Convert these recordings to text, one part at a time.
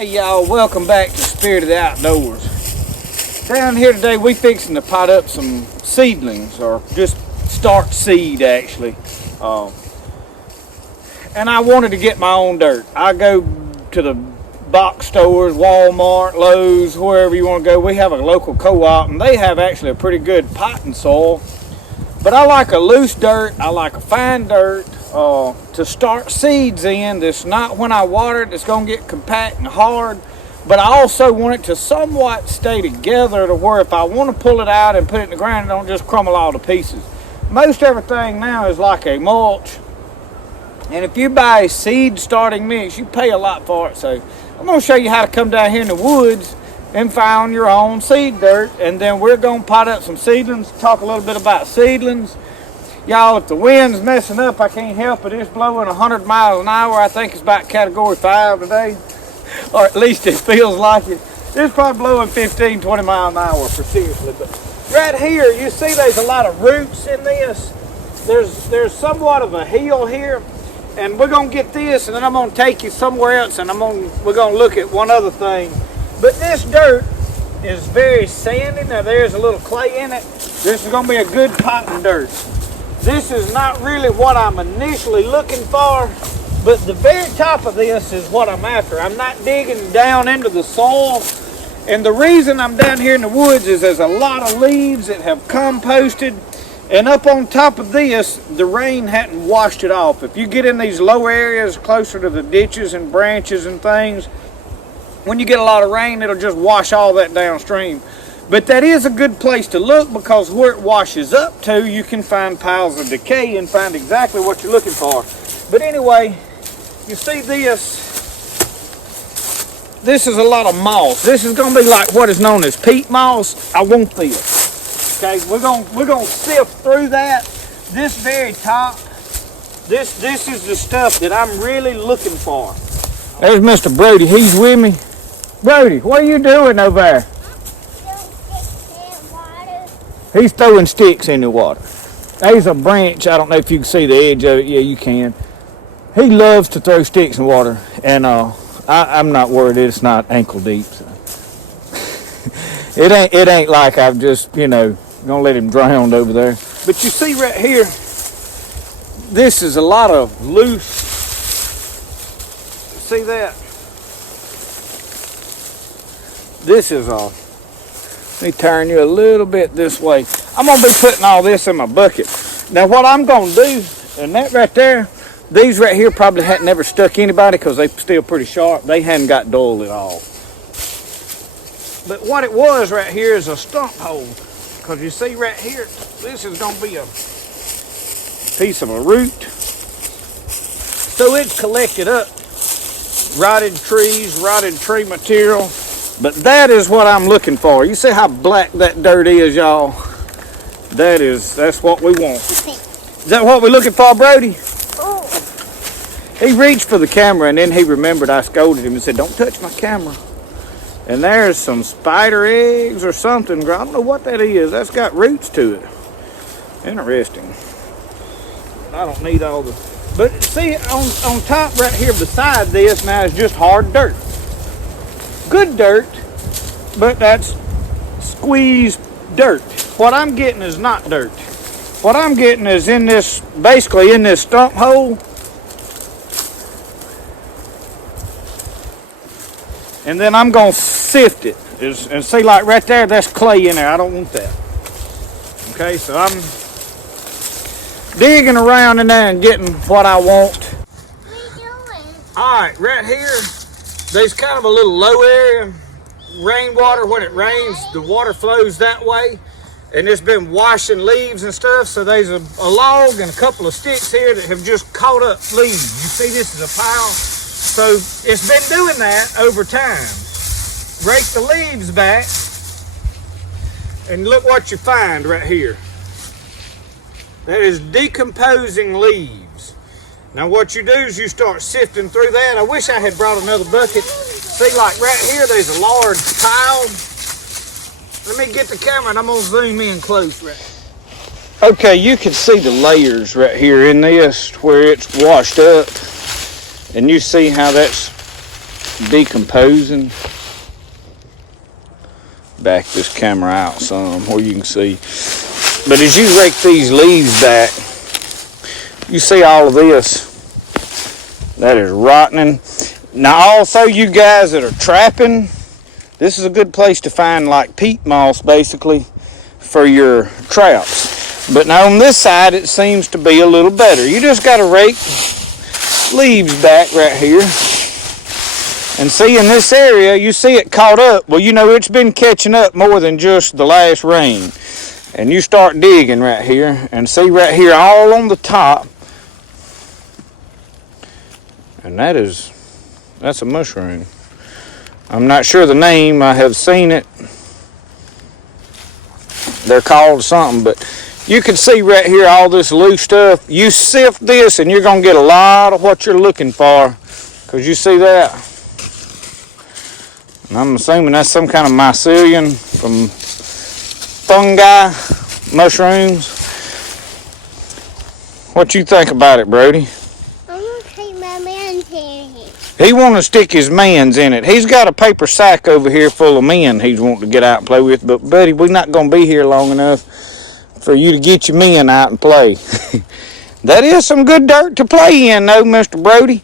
Hey y'all, welcome back to Spirit of the Outdoors. Down here today we fixing to pot up some seedlings, or just start seed actually. And I wanted to get my own dirt. I go to the box stores, Walmart, Lowe's, wherever you want to go. We have a local co-op and they have actually a pretty good potting soil. But I like a loose dirt, I like a fine dirt to start seeds in. That's not, when I water it, it's going to get compact and hard. But I also want it to somewhat stay together to where if I want to pull it out and put it in the ground, it don't just crumble all to pieces. Most everything now is like a mulch. And if you buy a seed starting mix, you pay a lot for it. So I'm going to show you how to come down here in the woods and find your own seed dirt. And then we're going to pot up some seedlings, talk a little bit about seedlings. Y'all, if the wind's messing up, I can't help it. It's blowing 100 miles an hour. I think it's about category 5 today. Or at least it feels like it. It's probably blowing 15, 20 miles an hour for seriously. But right here, you see there's a lot of roots in this. There's somewhat of a hill here. And we're going to get this, and then I'm going to take you somewhere else, and we're going to look at one other thing. But this dirt is very sandy. Now there's a little clay in it. This is going to be a good potting dirt. This is not really what I'm initially looking for, but the very top of this is what I'm after. I'm not digging down into the soil. And the reason I'm down here in the woods is there's a lot of leaves that have composted. And up on top of this, the rain hadn't washed it off. If you get in these low areas closer to the ditches and branches and things, when you get a lot of rain, it'll just wash all that downstream. But that is a good place to look, because where it washes up to, you can find piles of decay and find exactly what you're looking for. But anyway, you see this. This is a lot of moss. This is going to be like what is known as peat moss. I want this. Okay, we're gonna sift through that. This very top, this is the stuff that I'm really looking for. There's Mr. Brody. He's with me. Brody, what are you doing over there? He's throwing sticks in the water. There's a branch. I don't know if you can see the edge of it. Yeah, you can. He loves to throw sticks in water, and I'm not worried it's not ankle deep. So. It ain't like I've just, gonna let him drown over there. But you see right here, this is a lot of loose. See that? This is all. Let me turn you a little bit this way. I'm gonna be putting all this in my bucket. Now what I'm gonna do, and that right there, these right here probably hadn't never stuck anybody because they're still pretty sharp. They hadn't got dull at all. But what it was right here is a stump hole. Because you see right here, this is going to be a piece of a root. So it's collected up. Rotted trees, rotted tree material. But that is what I'm looking for. You see how black that dirt is, y'all? That's what we want. Is that what we're looking for, Brody? Oh. He reached for the camera and then he remembered I scolded him and said, "Don't touch my camera." And there's some spider eggs or something. I don't know what that is. That's got roots to it. Interesting. I don't need all the... But see, on top right here beside this now is just hard dirt. Good dirt, but that's squeezed dirt. What I'm getting is not dirt. What I'm getting is basically in this stump hole. And then I'm going to sift it. And see, like right there, that's clay in there. I don't want that. Okay, so I'm digging around in there and getting what I want. What are you doing? All right, right here, there's kind of a little low area. Rainwater, when it rains, the water flows that way. And it's been washing leaves and stuff. So there's a log and a couple of sticks here that have just caught up leaves. You see, this is a pile. So it's been doing that over time. Rake the leaves back, and look what you find right here. That is decomposing leaves. Now what you do is you start sifting through that. I wish I had brought another bucket. See, like right here, there's a large pile. Let me get the camera and I'm gonna zoom in close right. Okay, you can see the layers right here in this where it's washed up. And you see how that's decomposing. Back this camera out some where you can see. But as you rake these leaves back, you see all of this that is rotting. Now also, you guys that are trapping, this is a good place to find like peat moss basically for your traps. But now on this side it seems to be a little better. You just got to rake leaves back right here. And see, in this area, you see it caught up. Well, you know, it's been catching up more than just the last rain. And you start digging right here, and see right here, all on the top. And that's a mushroom. I'm not sure the name. I have seen it. They're called something, but you can see right here all this loose stuff. You sift this, and you're going to get a lot of what you're looking for. Because you see that? And I'm assuming that's some kind of mycelium from fungi, mushrooms. What you think about it, Brody? I'm gonna take my man's in here. He want to stick his mans in it. He's got a paper sack over here full of men he's wanting to get out and play with. But, buddy, we're not going to be here long enough for you to get your men out and play. That is some good dirt to play in, though, Mr. Brody.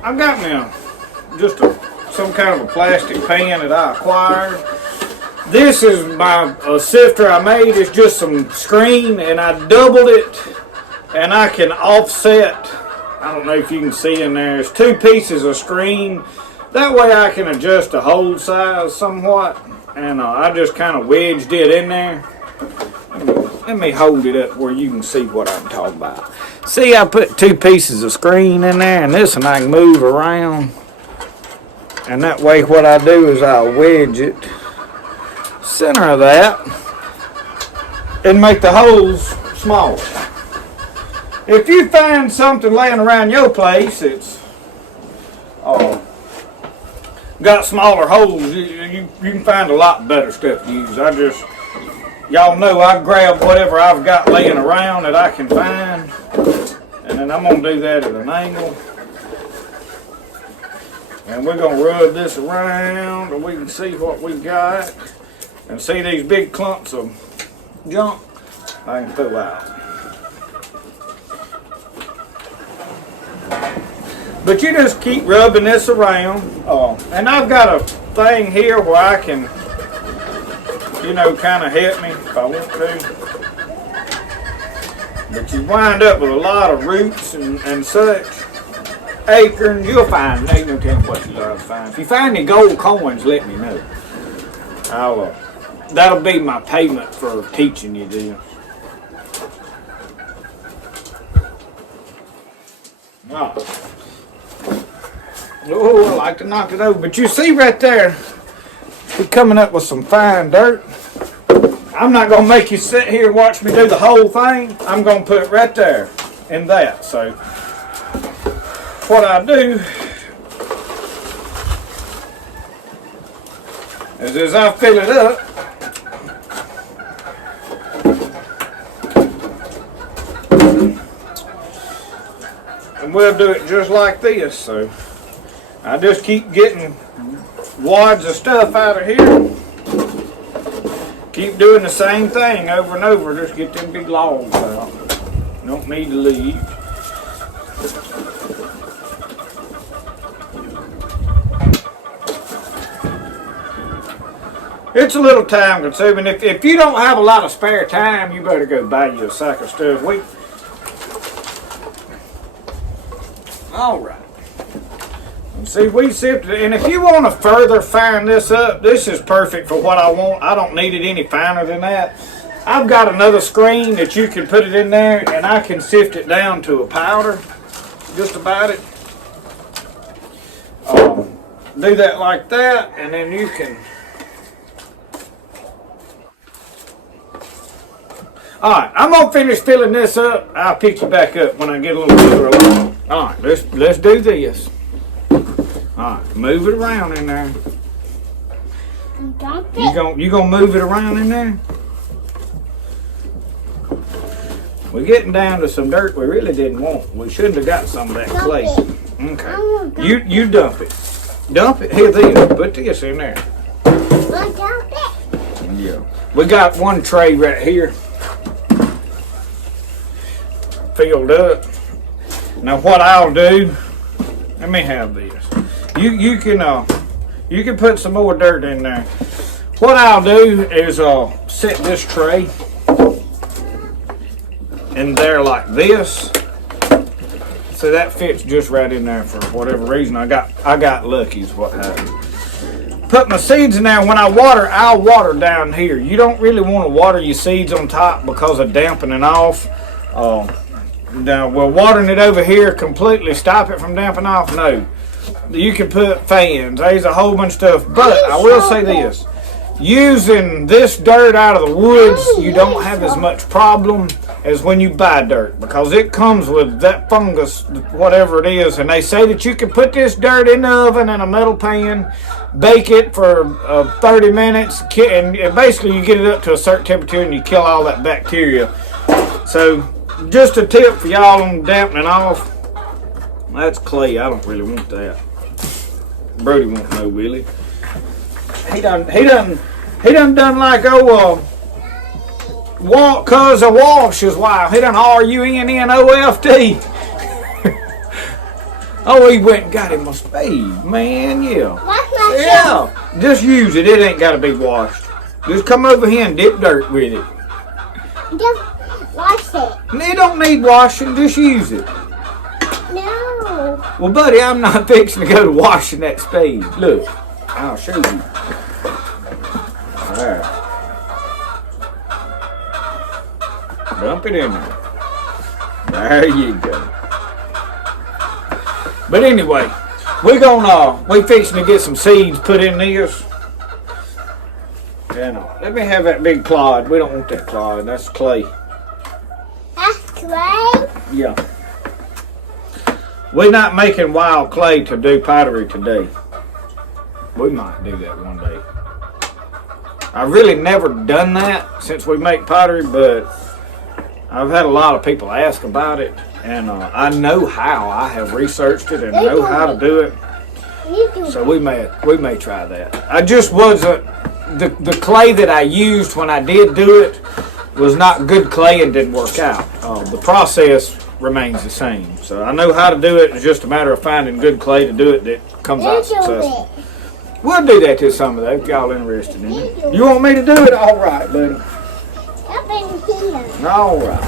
I got me just some kind of a plastic pan that I acquired. This is my sifter I made. It's just some screen, and I doubled it, and I can offset. I don't know if you can see in there. It's 2 pieces of screen. That way I can adjust the hole size somewhat, and I just kind of wedged it in there. Let me hold it up where you can see what I'm talking about. See, I put 2 pieces of screen in there, and this one I can move around. And that way what I do is I'll wedge it center of that and make the holes smaller. If you find something laying around your place it's got smaller holes, you can find a lot better stuff to use. Y'all know I grab whatever I've got laying around that I can find, and then I'm going to do that at an angle. And we're going to rub this around and we can see what we got. And see these big clumps of junk I can throw out. But you just keep rubbing this around. And I've got a thing here where I can, you know, kind of help me if I want to. But you wind up with a lot of roots and such. Acorns, you'll find. Ain't no telling what you'll find. If you find any gold coins, let me know. That'll be my payment for teaching you this. Oh, I like to knock it over. But you see right there, we're coming up with some fine dirt. I'm not going to make you sit here and watch me do the whole thing. I'm going to put it right there in that. So what I do is as I fill it up, and we'll do it just like this. So I just keep getting wads of stuff out of here. Keep doing the same thing over and over. Just get them big logs out. Don't need to leave. It's a little time consuming. If you don't have a lot of spare time, you better go buy you a sack of stuff. All right. And see, we sifted it. And if you want to further fine this up, this is perfect for what I want. I don't need it any finer than that. I've got another screen that you can put it in there, and I can sift it down to a powder. Just about it. Do that like that, and then you can. Alright, I'm going to finish filling this up. I'll pick you back up when I get a little further along. Alright, let's do this. Alright, move it around in there. You gonna move it around in there? We're getting down to some dirt we really didn't want. We shouldn't have got some of that clay. Okay. You dump it. Dump it. Here, then. Put this in there. I'll dump it. Yeah. We got one tray right here filled up. Now what I'll do, let me have this. You can put some more dirt in there. What I'll do is set this tray in there like this. So that fits just right in there for whatever reason. I got lucky is what happened. Put my seeds in there. When I water, I'll water down here. You don't really want to water your seeds on top because of dampening off. Now, we're watering it over here completely. Stop it from damping off? No. You can put fans. There's a whole bunch of stuff. But I will say this. Using this dirt out of the woods, you don't have as much problem as when you buy dirt, because it comes with that fungus, whatever it is, and they say that you can put this dirt in the oven in a metal pan, bake it for 30 minutes, and basically you get it up to a certain temperature and you kill all that bacteria. So just a tip for y'all on dampening off. That's clay. I don't really want that. Brody won't know, Willie. He done like cuz of Walsh's wife. He done RUNNOFT. Oh, he went and got him a spade, man. Yeah. Just use it. It ain't got to be washed. Just come over here and dip dirt with it. Just wash it. It don't need washing. Just use it. No. Well, buddy, I'm not fixing to go to washing that spade. Look, I'll show you. There. Dump it in there. There you go. But anyway, we fixing to get some seeds put in this. And let me have that big clod. We don't want that clod. That's clay. That's clay? Yeah. We're not making wild clay to do pottery today. We might do that one day. I've really never done that since we make pottery, but I've had a lot of people ask about it, and I know how. I have researched it and know how to do it. So we may try that. I just wasn't the clay that I used when I did do it was not good clay and didn't work out. The process remains the same. So I know how to do it. It's just a matter of finding good clay to do it that comes out successful. We'll do that this summer though, if y'all interested in it. You want me to do it? All right, buddy. Up in here. All right.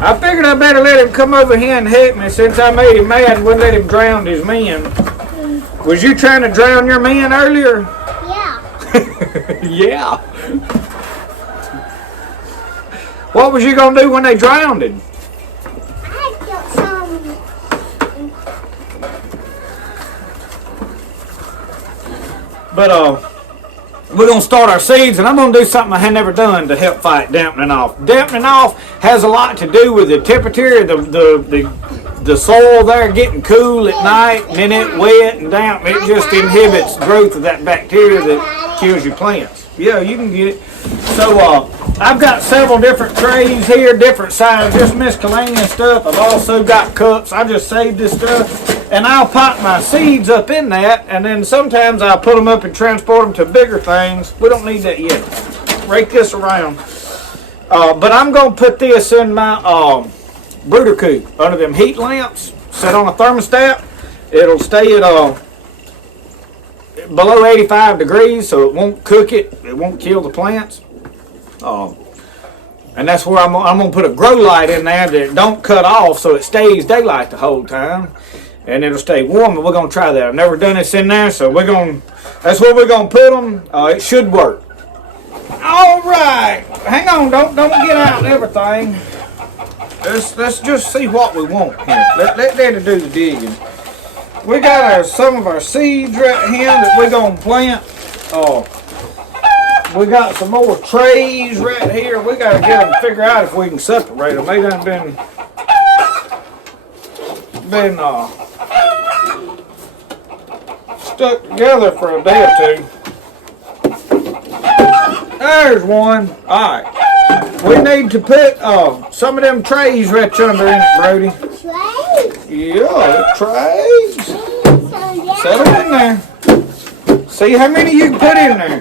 I figured I better let him come over here and help me since I made him mad and wouldn't let him drown his men. Was you trying to drown your men earlier? Yeah. Yeah. What was you going to do when they drowned him? I got some. But we're going to start our seeds, and I'm going to do something I had never done to help fight dampening off. Dampening off has a lot to do with the temperature, the soil there getting cool at night, and then it wet and damp. It just inhibits growth of that bacteria that kills your plants. Yeah, you can get it. So I've got several different trays here, different sizes, just miscellaneous stuff. I've also got cups. I just saved this stuff. And I'll pot my seeds up in that, and then sometimes I'll put them up and transport them to bigger things. We don't need that yet. Rake this around. But I'm going to put this in my brooder coop under them heat lamps, set on a thermostat. It'll stay at below 85 degrees, so it won't cook it. It won't kill the plants. And that's where I'm going to put a grow light in there that don't cut off, so it stays daylight the whole time. And it'll stay warm, and we're going to try that. I've never done this in there, so that's where we're going to put them. It should work. All right. Hang on. Don't get out everything. Let's just see what we want here. Let Daddy do the digging. We got some of our seeds right here that we're going to plant. We got some more trays right here. We got to get them to figure out if we can separate them. They done been stuck together for a day or two. There's one. All right. We need to put some of them trays right under in it, Brody. Trays? Yeah, trays. So Set them in there. See how many you can put in there.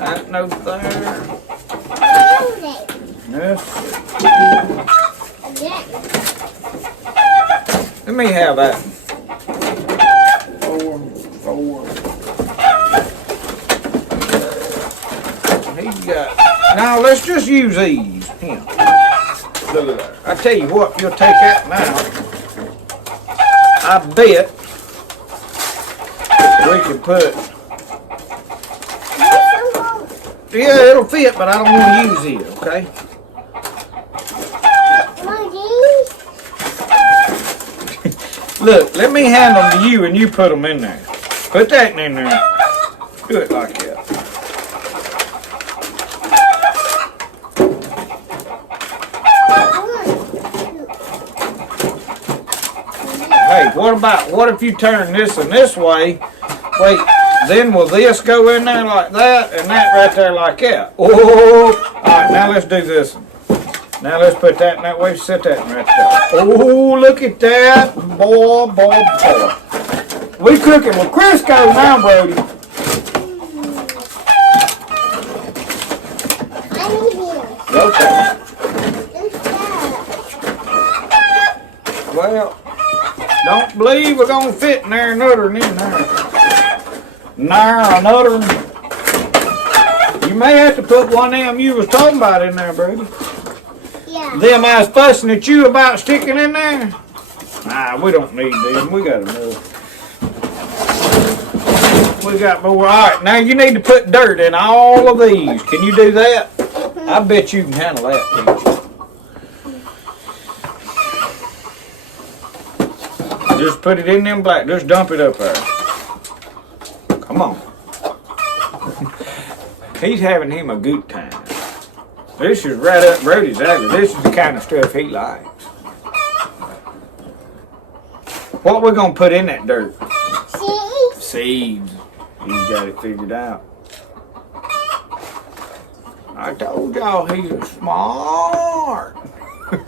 That note there. Yes. Let me have that. 4. He's got. Now let's just use these. Here. Look at that. I tell you what, you'll take that now. I bet we can put. Yeah, it'll fit, but I don't want to use it. Okay. Look, let me hand them to you and you put them in there. Put that in there. Do it like that. Hey, what if you turn this and this way? Wait, then will this go in there like that and that right there like that? Oh, all right, now let's do this one. Now let's put that in that way. Set that right there. Oh, look at that. Boy. We cooking with Crisco now, Brody. Okay. Well, don't believe we're going to fit in there another and in there. Another. You may have to put one of them you was talking about in there, Brody. Yeah. Them I was fussing at you about sticking in there? Nah, we don't need them. We got enough. We got more. Alright, now you need to put dirt in all of these. Can you do that? I bet you can handle that. Just put it in them black. Just dump it up there. Come on. He's having him a good time. This is right up Brody's alley. This is the kind of stuff he likes. What we gonna put in that dirt? Seeds. Seeds. He's got it figured out. I told y'all he's smart. They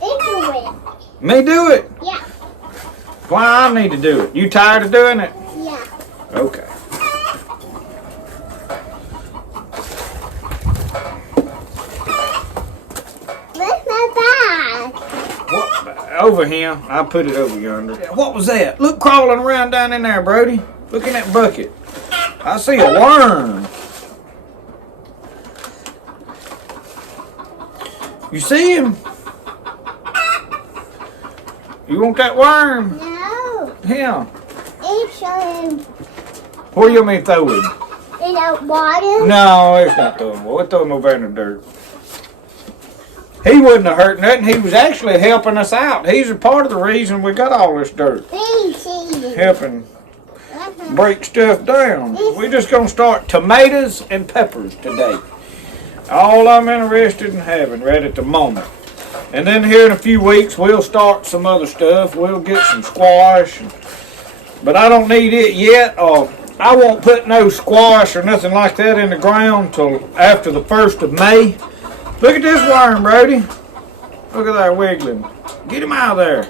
do it. Me do it? Yeah. Why I need to do it? You tired of doing it? Yeah. Okay. Where's my bag? What? Over here. I put it over yonder. What was that? Look crawling around down in there, Brody. Look in that bucket. I see a worm. You see him? You want that worm? No. Yeah. It's showing Where you want me to throw him? in the water. No, it's not throwing him. We'll throw him over in the dirt. He wouldn't have hurt nothing. He was actually helping us out. He's a part of the reason we got all this dirt. Helping break stuff down. We're just going to start tomatoes and peppers today. All I'm interested in having right at the moment. And then here in a few weeks, we'll start some other stuff. We'll get some squash. But I don't need it yet. I won't put no squash or nothing like that in the ground till after the 1st of May. Look at this worm, Brody. Look at that wiggling. Get him out of there.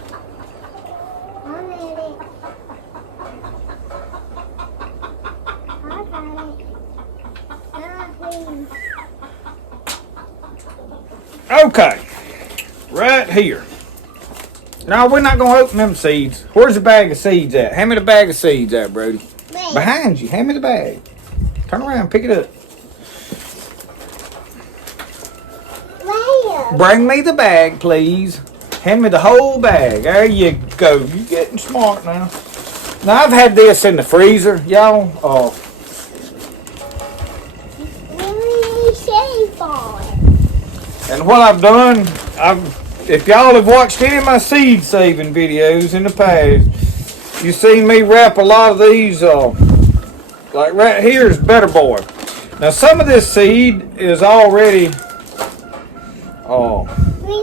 Okay. Right here. No, we're not going to open them seeds. Where's the bag of seeds at? Hand me the bag of seeds at, Brody. Wait. Behind you. Hand me the bag. Turn around. Pick it up. Where? Bring me the bag, please. Hand me the whole bag. There you go. You're getting smart now. Now, I've had this in the freezer, y'all. And what I've done, if y'all have watched any of my seed saving videos in the past, you've seen me wrap a lot of these, like right here is Better Boy. Now some of this seed is already, We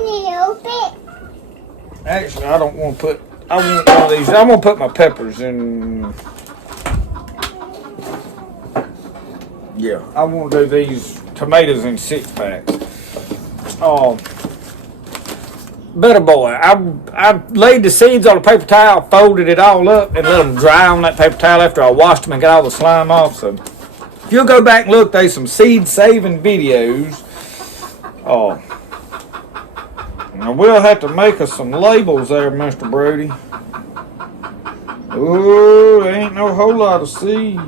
need to open it. actually I don't want to put, I want one of these, I'm going to put my peppers in, Yeah, I want to do these tomatoes in 6-packs. Oh, Better Boy. I laid the seeds on a paper towel, folded it all up, and let them dry on that paper towel after I washed them and got all the slime off. So if you'll go back and look, there's some seed saving videos. Oh, now we'll have to make us some labels there, Mr. Brody. Oh, there ain't no whole lot of seed.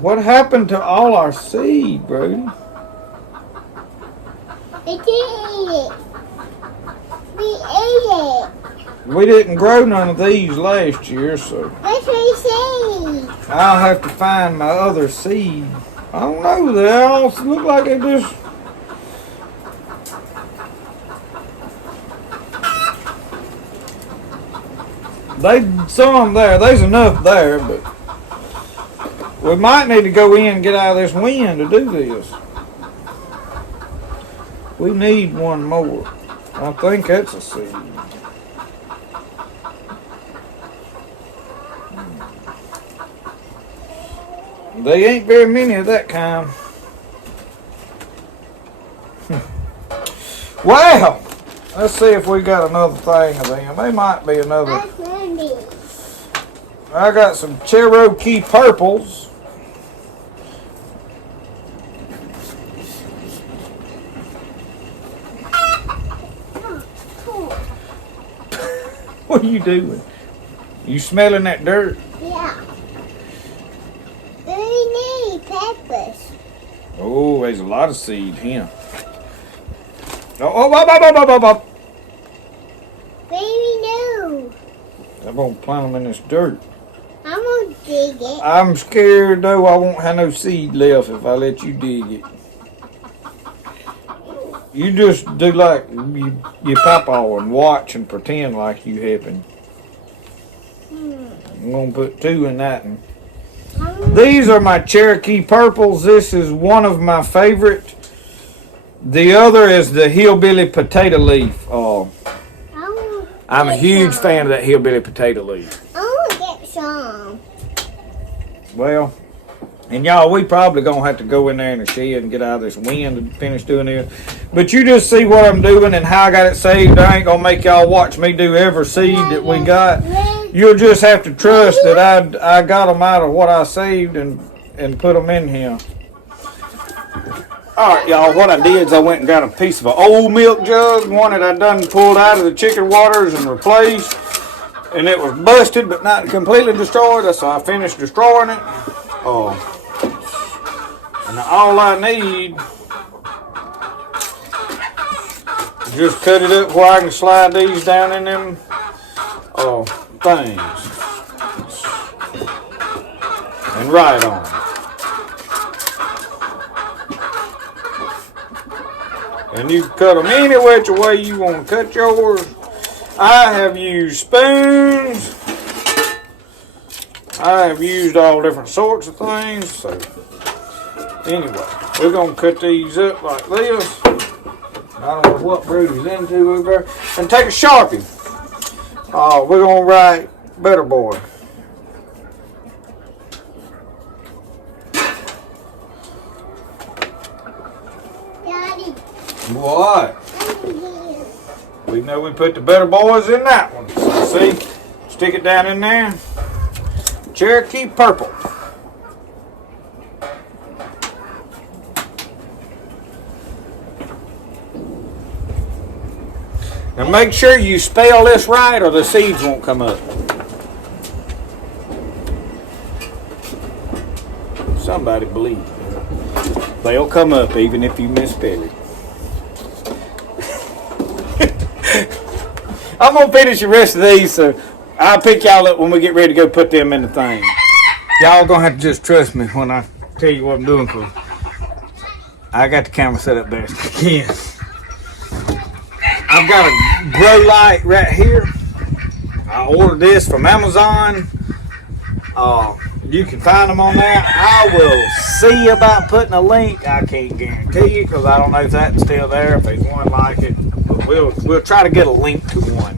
What happened to all our seed, Brody? We didn't eat it. We ate it. We didn't grow none of these last year, so What we say? I'll have to find my other seed. I don't know, they all look like they just... Some there, there's enough there, but we might need to go in and get out of this wind to do this. We need one more. I think that's a seed. They ain't very many of that kind. Wow! Let's see if we got another thing of them. They might be another. I found it. I got some Cherokee purples. What are you doing? You smelling that dirt? Yeah. We need peppers. Oh, there's a lot of seed here. Oh. Baby, no. I'm gonna plant them in this dirt. I'm gonna dig it. I'm scared though I won't have no seed left if I let you dig it. You just do like you papa and watch and pretend like you happen. I'm gonna put 2 in that one. These are my Cherokee purples. This is one of my favorite. The other is the hillbilly potato leaf. Oh, I'm a huge fan of that hillbilly potato leaf. I want to get some. Well, and y'all, we probably gonna have to go in there in the shed and get out of this wind and finish doing this. But you just see what I'm doing and how I got it saved. I ain't gonna make y'all watch me do every seed that we got. You'll just have to trust that I got them out of what I saved and put them in here. All right, y'all, what I did is I went and got a piece of an old milk jug, one that I done pulled out of the chicken waters and replaced. And it was busted, but not completely destroyed, so I finished destroying it. Oh. And all I need is just cut it up where I can slide these down in them things. And write on them. And you can cut them any which way you want to cut yours. I have used spoons. I have used all different sorts of things. So anyway, we're going to cut these up like this. I don't know what Brody's into over there. And take a Sharpie. We're going to write Better Boy. Daddy. What? We know we put the Better Boys in that one. So see, stick it down in there. Cherokee purple. Now make sure you spell this right or the seeds won't come up. Somebody believe me. They'll come up even if you misspell it. I'm going to finish the rest of these, so I'll pick y'all up when we get ready to go put them in the thing. Y'all going to have to just trust me when I tell you what I'm doing, because I got the camera set up best I can. I've got a grow light right here. I ordered this from Amazon. You can find them on there. I will see about putting a link. I can't guarantee you because I don't know if that's still there, if there's one like it. But we'll try to get a link to one.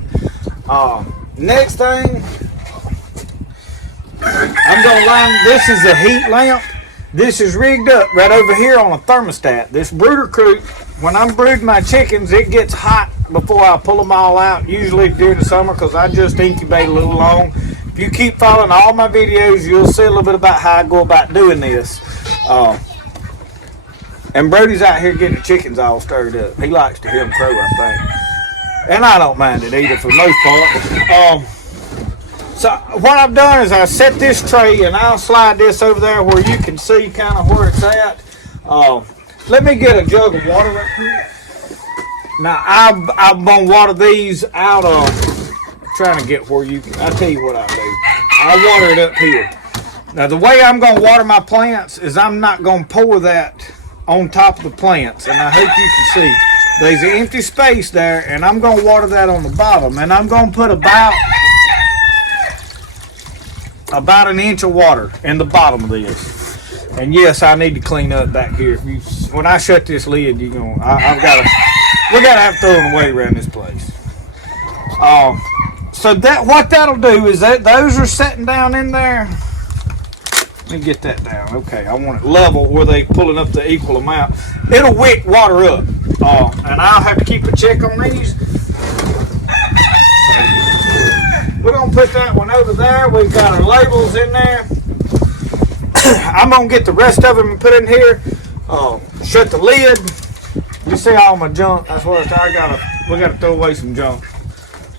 Next thing, I'm going to line, this is a heat lamp. This is rigged up right over here on a thermostat. This brooder coop, when I'm brooding my chickens, it gets hot before I pull them all out, usually during the summer, because I just incubate a little long. If you keep following all my videos, you'll see a little bit about how I go about doing this. And Brody's out here getting the chickens all stirred up. He likes to hear them crow, I think. And I don't mind it either for the most part. So what I've done is I set this tray, and I'll slide this over there where you can see kind of where it's at. Let me get a jug of water right here. Now I'm gonna water these out of trying to get where you can. I'll tell you what I do. I water it up here. Now the way I'm gonna water my plants is I'm not gonna pour that on top of the plants, and I hope you can see there's an empty space there, and I'm gonna water that on the bottom, and I'm gonna put about an inch of water in the bottom of this. And yes, I need to clean up back here. When I shut this lid, we gotta have throwing away around this place. So what that'll do is that those are sitting down in there. Let me get that down. Okay, I want it level where they pulling up the equal amount. It'll wick water up, and I'll have to keep a check on these. We're going to put that one over there. We've got our labels in there. I'm going to get the rest of them and put in here. Shut the lid. You see all my junk. That's what we got to throw away some junk.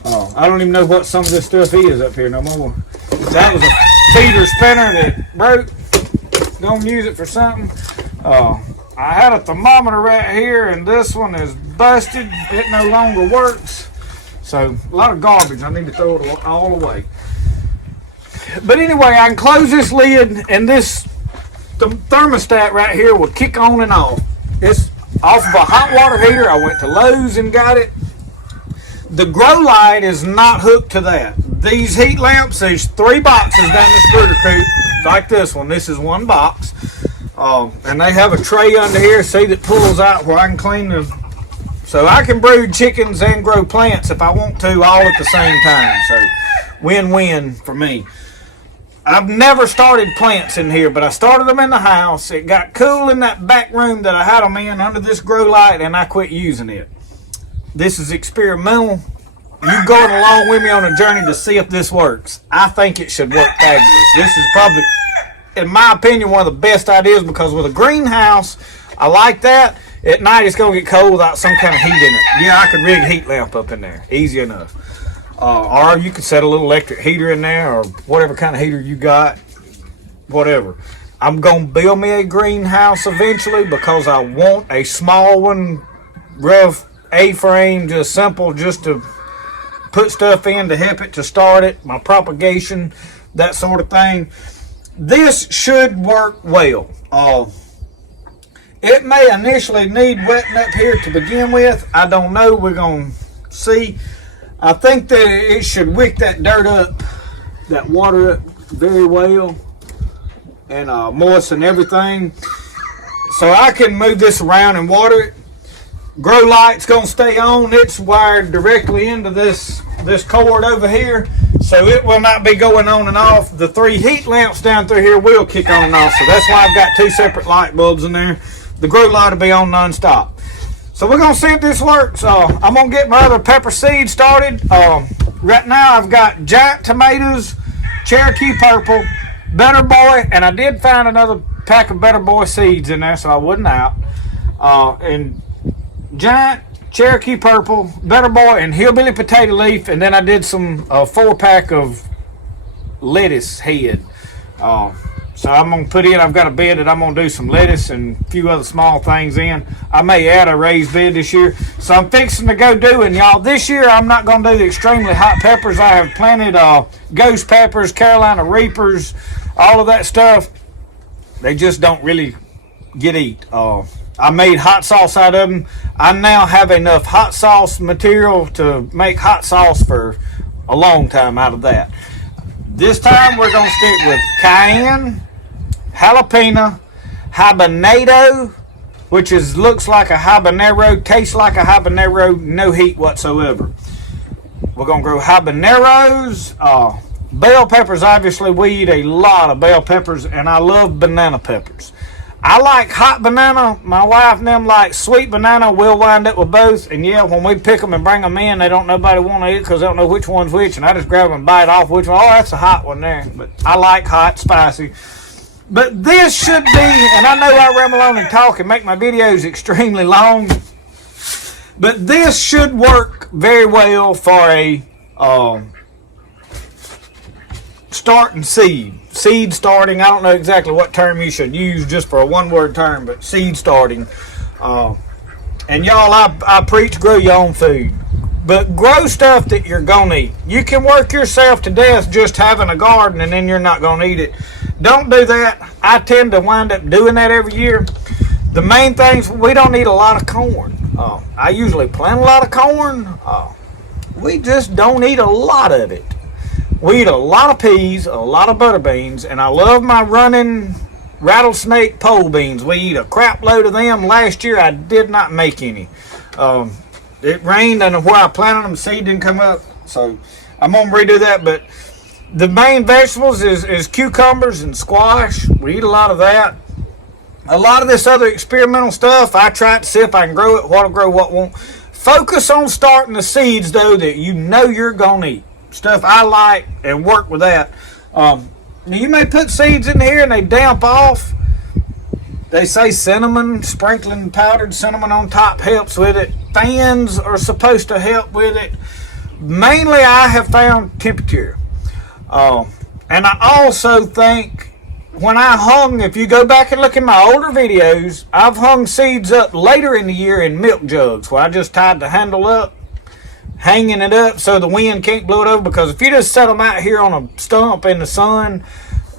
I don't even know what some of this stuff is up here no more. That was a feeder spinner that broke. Don't use it for something. I had a thermometer right here, and this one is busted. It no longer works. So, a lot of garbage. I need to throw it all away. But anyway, I can close this lid, and this thermostat right here will kick on and off. It's off of a hot water heater. I went to Lowe's and got it. The grow light is not hooked to that. These heat lamps, there's 3 boxes down this brooder coop, like this one. This is one box. And they have a tray under here, see, that pulls out where I can clean the... So I can brood chickens and grow plants if I want to, all at the same time. So win-win for me. I've never started plants in here, but I started them in the house. It got cool in that back room that I had them in under this grow light, and I quit using it. This is experimental. You going along with me on a journey to see if this works. I think it should work fabulous. This is probably, in my opinion, one of the best ideas, because with a greenhouse, I like that. At night, it's going to get cold without some kind of heat in it. Yeah, I could rig a heat lamp up in there. Easy enough. Or you could set a little electric heater in there, or whatever kind of heater you got. Whatever. I'm going to build me a greenhouse eventually, because I want a small one, rough A-frame, just simple, just to put stuff in to help it to start it, my propagation, that sort of thing. This should work well. It may initially need wetting up here to begin with. I don't know. We're going to see. I think that it should wick that dirt up, that water up very well, and moisten everything. So I can move this around and water it. Grow light's going to stay on. It's wired directly into this cord over here, so it will not be going on and off. The 3 heat lamps down through here will kick on and off, so that's why I've got 2 separate light bulbs in there. The grow light will be on non-stop. So we're going to see if this works. I'm going to get my other pepper seed started. Right now I've got giant tomatoes, Cherokee purple, Better Boy, and I did find another pack of Better Boy seeds in there, so I wasn't out. And giant, Cherokee purple, Better Boy, and hillbilly potato leaf, and then I did some 4-pack of lettuce head. So I'm going to put in, I've got a bed that I'm going to do some lettuce and a few other small things in. I may add a raised bed this year. So I'm fixing to go doing, y'all. This year I'm not going to do the extremely hot peppers. I have planted ghost peppers, Carolina Reapers, all of that stuff. They just don't really get eat. I made hot sauce out of them. I now have enough hot sauce material to make hot sauce for a long time out of that. This time we're going to stick with cayenne, jalapeno, habanero, which looks like a habanero, tastes like a habanero, no heat whatsoever. We're going to grow habaneros, bell peppers. Obviously, we eat a lot of bell peppers, and I love banana peppers. I like hot banana. My wife and them like sweet banana. We'll wind up with both. And yeah, when we pick them and bring them in, they don't nobody want to eat because they don't know which one's which. And I just grab them and bite off which one. Oh, that's a hot one there. But I like hot, spicy. But this should be, and I know I ramble on and talk and make my videos extremely long, but this should work very well for a starting seed. Seed starting, I don't know exactly what term you should use just for a one-word term, but seed starting. And y'all, I preach grow your own food. But grow stuff that you're going to eat. You can work yourself to death just having a garden and then you're not going to eat it. Don't do that. I tend to wind up doing that every year. The main things, we don't eat a lot of corn. I usually plant a lot of corn. We just don't eat a lot of it. We eat a lot of peas, a lot of butter beans, and I love my running rattlesnake pole beans. We eat a crap load of them. Last year I did not make any. It rained and where I planted them, seed didn't come up. So I'm going to redo that. But the main vegetables is cucumbers and squash. We eat a lot of that. A lot of this other experimental stuff, I try to see if I can grow it, what'll grow, what won't. Focus on starting the seeds, though, that you know you're going to eat. Stuff I like and work with that. You may put seeds in here and they damp off. They say cinnamon, sprinkling powdered cinnamon on top helps with it. Fans are supposed to help with it. Mainly I have found temperature. And I also think when I hung, if you go back and look at my older videos, I've hung seeds up later in the year in milk jugs where I just tied the handle up, hanging it up so the wind can't blow it over, because if you just set them out here on a stump in the sun,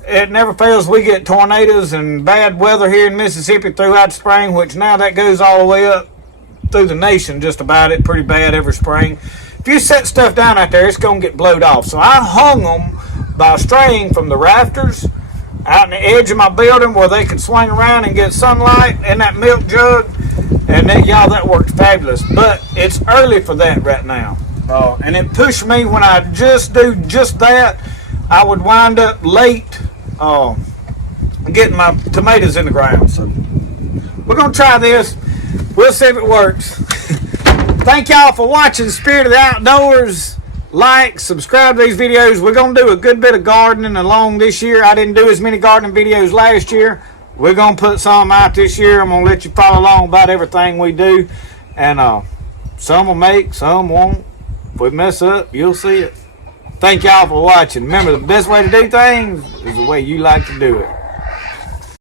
it never fails. We get tornadoes and bad weather here in Mississippi throughout spring, which now that goes all the way up through the nation just about it, pretty bad every spring. If you set stuff down out there, it's going to get blowed off. So I hung them by a string from the rafters out in the edge of my building where they could swing around and get sunlight in that milk jug. And then, y'all, that worked fabulous. But it's early for that right now. And it pushed me when I just do just that, I would wind up late getting my tomatoes in the ground. So we're going to try this. We'll see if it works. Thank y'all for watching Spirit of the Outdoors. Like, subscribe to these videos. We're going to do a good bit of gardening along this year. I didn't do as many gardening videos last year. We're going to put some out this year. I'm going to let you follow along about everything we do. And some will make, some won't. If we mess up, you'll see it. Thank y'all for watching. Remember, the best way to do things is the way you like to do it.